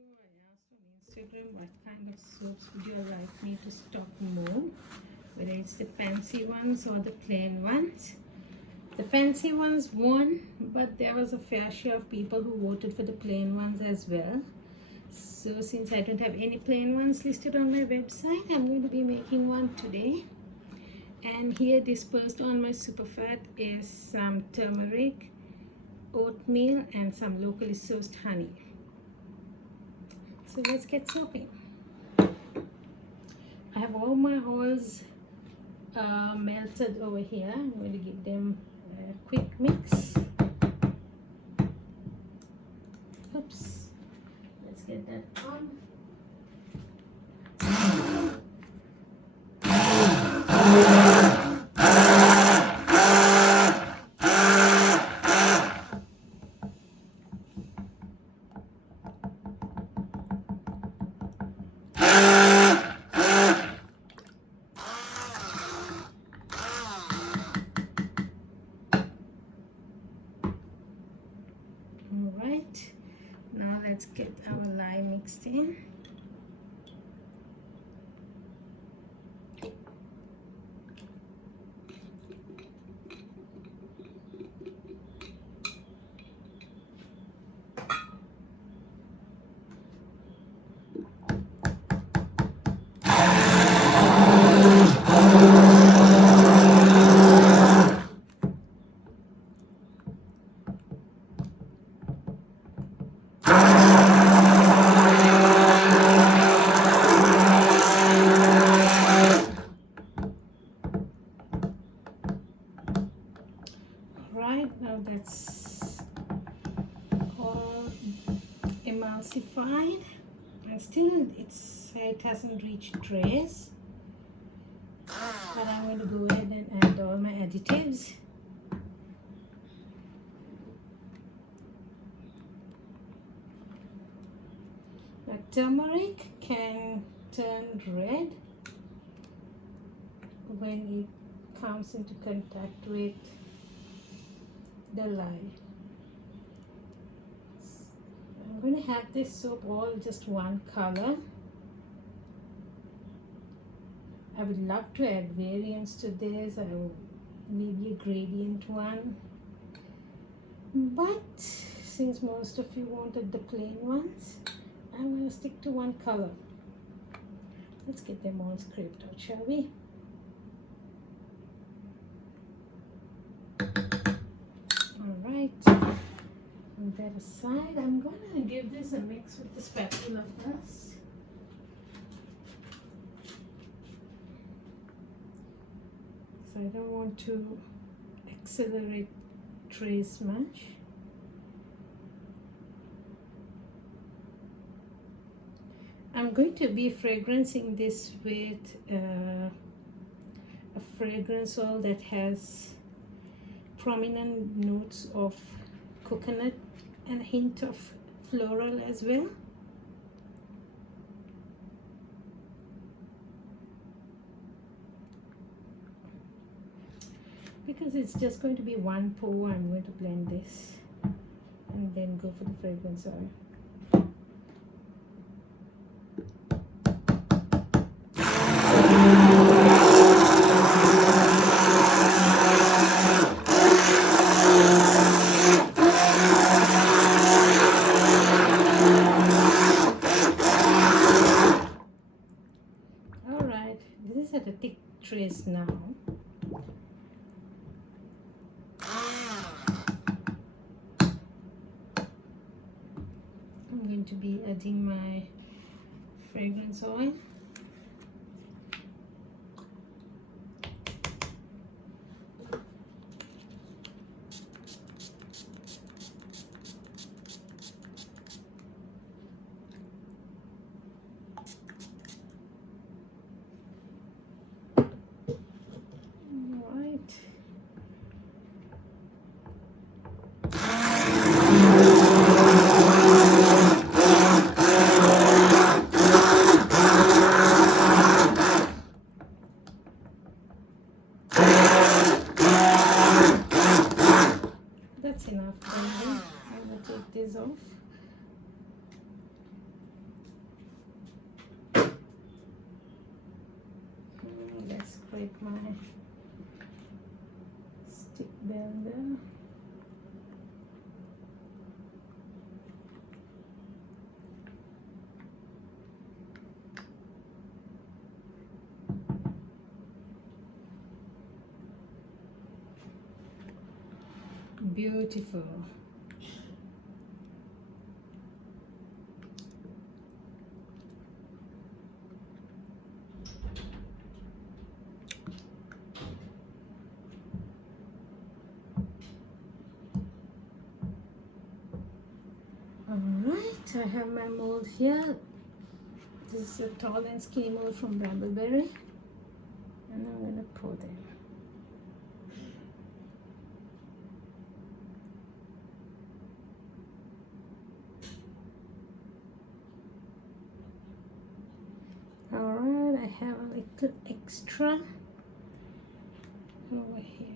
I asked on Instagram what kind of soaps would you like me to stock more, whether it's the fancy ones or the plain ones. The fancy ones won, but there was a fair share of people who voted for the plain ones as well. So since I don't have any plain ones listed on my website, I'm going to be making one today. And here dispersed on my superfat is some turmeric, oatmeal, and some locally sourced honey. So let's get soaping. I have all my oils melted over here. I'm going to give them a quick mix. Oops. Let's get that on. Alright, now let's get our lye mixed in. Right, now that's all emulsified, and still it hasn't reached trace, but I'm going to go ahead and add all my additives. Now turmeric can turn red when it comes into contact with the lye. I'm going to have this soap all just one color. I would love to add variants to this, maybe a gradient one, but since most of you wanted the plain ones, I'm going to stick to one color. Let's get them all scraped out, shall we? Alright, on that aside, I'm going to give this a mix with the spatula first. So I don't want to accelerate trace much. I'm going to be fragrancing this with a fragrance oil that has prominent notes of coconut and a hint of floral as well. Because it's just going to be one pour, I'm going to blend this and then go for the fragrance oil. Alright, this is at a thick trace now. I'm going to be adding my fragrance oil. That's enough blending. I will take this off. separate my stick blender. Beautiful. Alright, I have my mold here. This is a tall and skinny mold from Brambleberry, and I'm going to pour them. Alright, I have a little extra over here.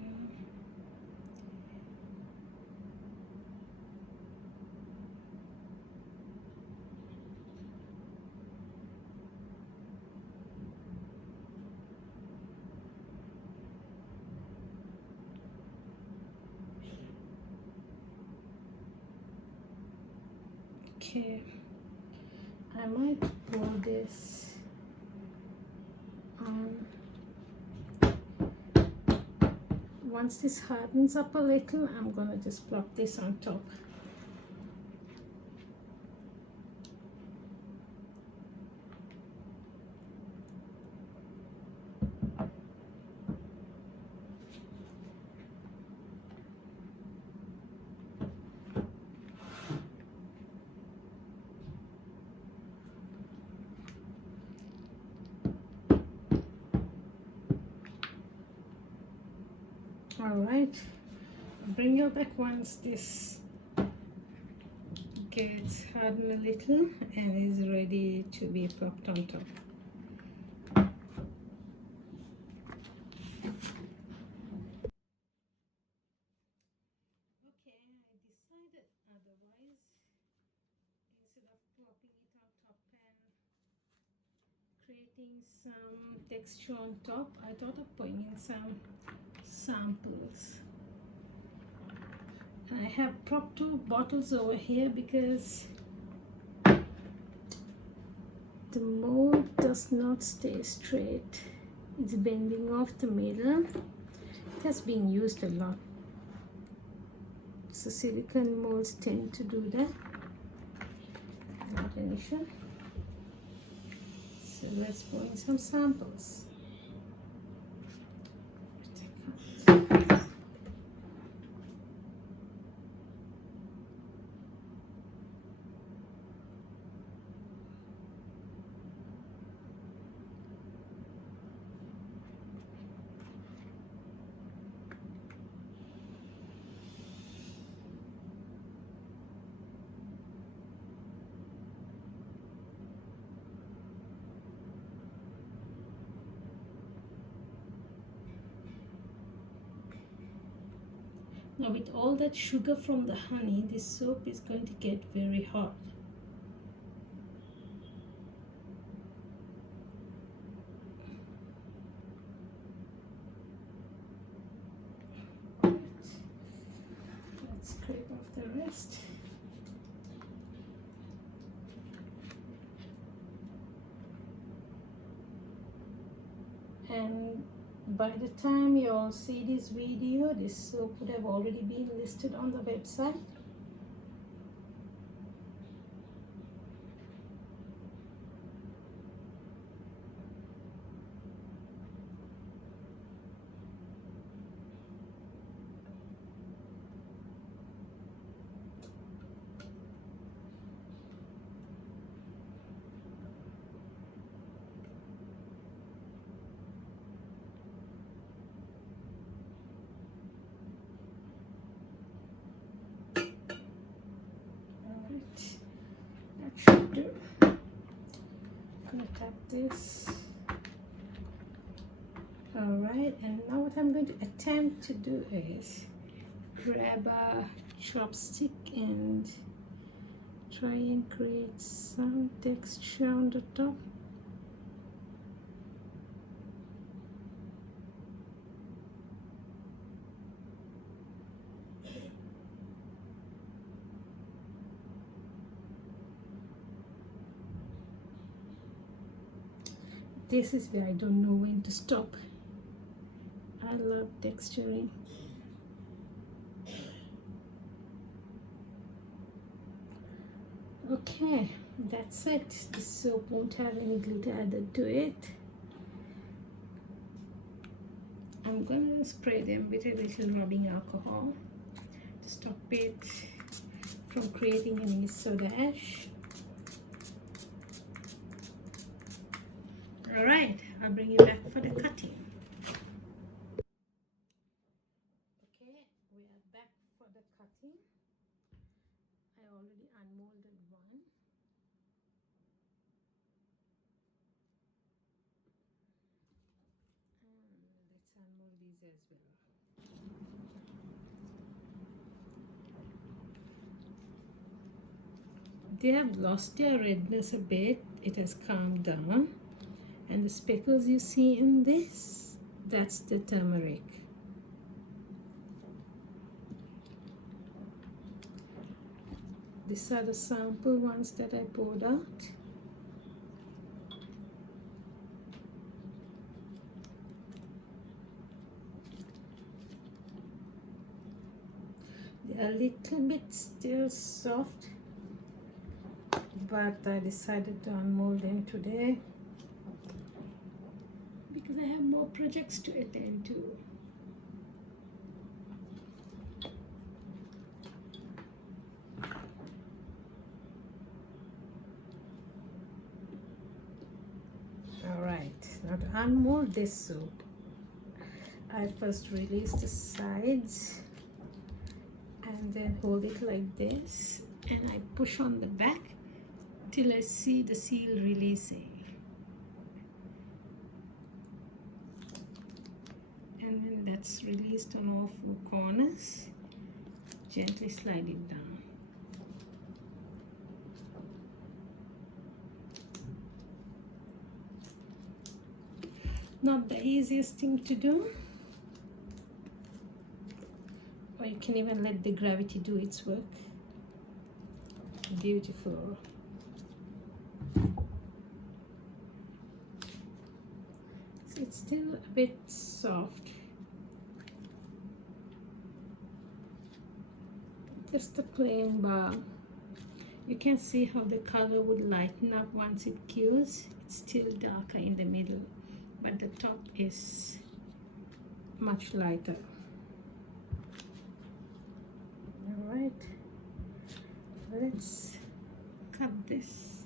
Okay, I might pour this on. Once this hardens up a little, I'm gonna just plop this on top. Alright, bring your back once this gets hardened a little and is ready to be plopped on top. Okay, I decided otherwise. Instead of plopping it on top and creating some texture on top, I thought of putting in some samples. I have propped 2 bottles over here because the mold does not stay straight. It's bending off the middle. It has been used a lot. So silicone molds tend to do that. Not an issue. So let's pour in some samples. Now with all that sugar from the honey, this soap is going to get very hot. Let's scrape off the rest. And by the time you all see this video, this soap would have already been listed on the website. That should do. I'm gonna tap this. Alright, and now what I'm going to attempt to do is grab a chopstick and try and create some texture on the top. this is where I don't know when to stop. I love texturing. Okay, that's it. The soap won't have any glitter added to it. I'm gonna spray them with a little rubbing alcohol to stop it from creating any soda ash. Alright, I'll bring you back for the cutting. Okay, we are back for the cutting. I already unmolded one. And let's unmold these as well. They have lost their redness a bit. It has calmed down. And the speckles you see in this, that's the turmeric. These are the sample ones that I poured out. They're a little bit still soft, but I decided to unmold them today because I have more projects to attend to. Alright, now to unmold this soap, I first release the sides and then hold it like this, and I push on the back till I see the seal releasing. And when that's released on all four corners, gently slide it down. Not the easiest thing to do, or you can even let the gravity do its work. Beautiful. So it's still a bit soft. Just a plain bar. You can see how the color would lighten up once it cures. It's still darker in the middle, but the top is much lighter. All right, let's cut this.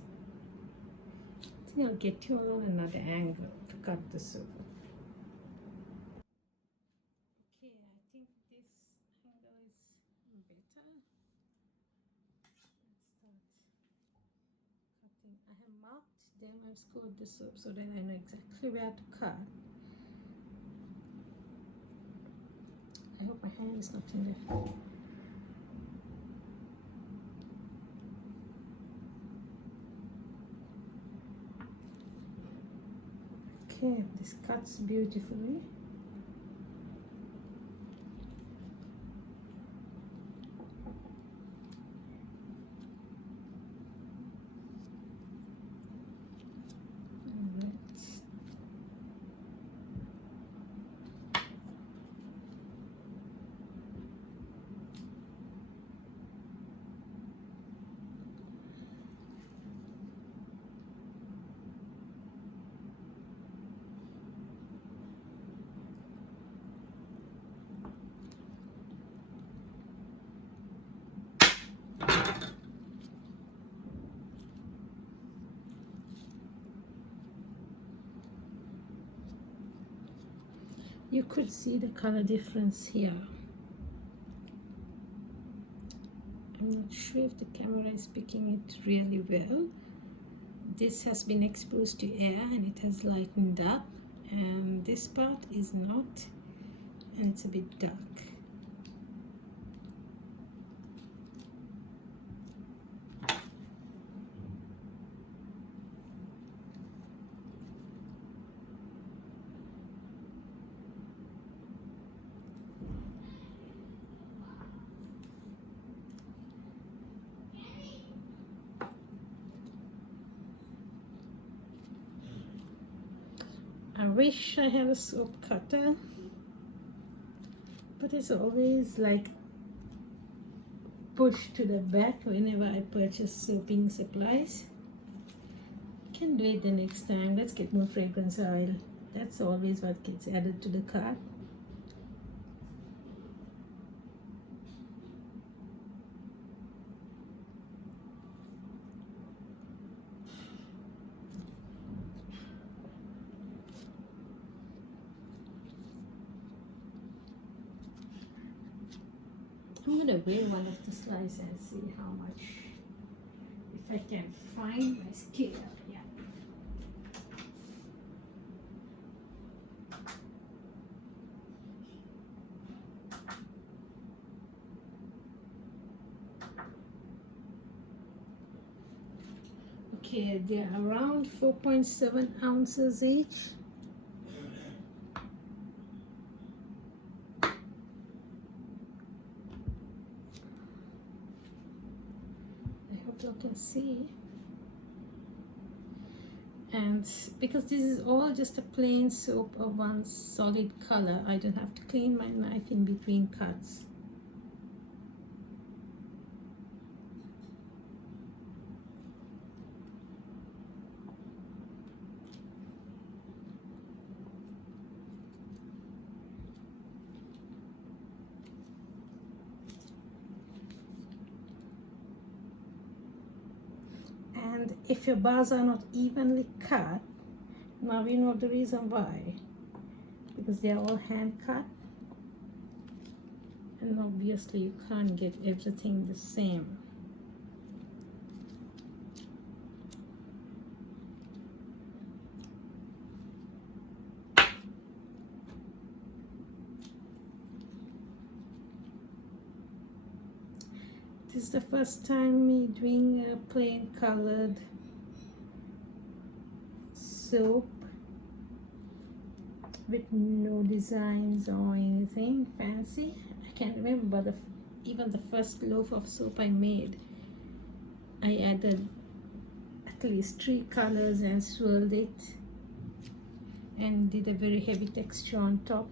I think I'll get you all on another angle to cut the soap. Okay, I think this angle is better. Let's start cutting. I have marked them, I've scored the soap so that I know exactly where to cut. I hope my hand is not in there. Okay, this cuts beautifully. You could see the color difference here. I'm not sure if the camera is picking it really well. This has been exposed to air and it has lightened up, and this part is not, and it's a bit dark. wish I had a soap cutter, but it's always like pushed to the back whenever I purchase soaping supplies. Can do it the next time. Let's get more fragrance oil. That's always what gets added to the cart. I'm gonna weigh one of the slices and see how much, if I can find my scale. Yeah. Okay, they're around 4.7 ounces each. I hope you can see. And because this is all just a plain soap of one solid color, I don't have to clean my knife in between cuts. And if your bars are not evenly cut, now you know the reason why. Because they are all hand cut. And obviously you can't get everything the same. This is the first time me doing a plain colored soap with no designs or anything fancy. I can't remember even the first loaf of soap I made. I added at least 3 colors and swirled it and did a very heavy texture on top.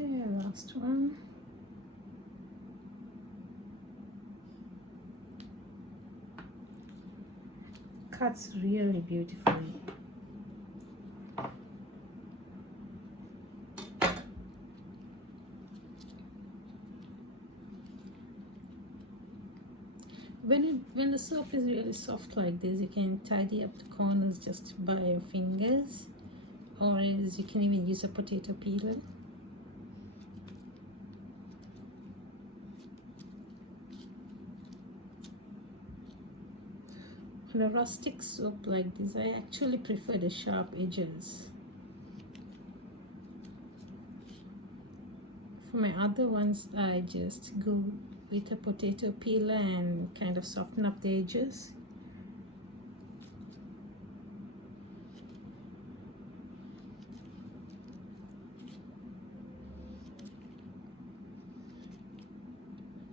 Okay, last one. Cuts really beautifully. When the soap is really soft like this, you can tidy up the corners just by your fingers, or else you can even use a potato peeler. On a rustic soap like this, I actually prefer the sharp edges. For my other ones, I just go with a potato peeler and kind of soften up the edges.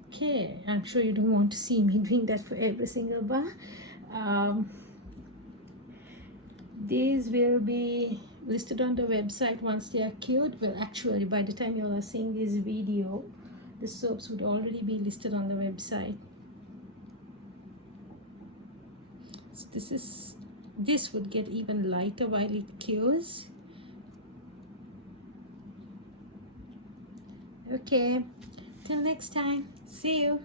Okay, I'm sure you don't want to see me doing that for every single bar. These will be listed on the website once they are cured. Well, actually, by the time you are seeing this video, the soaps would already be listed on the website. So this would get even lighter while it cures. Okay, till next time, see you.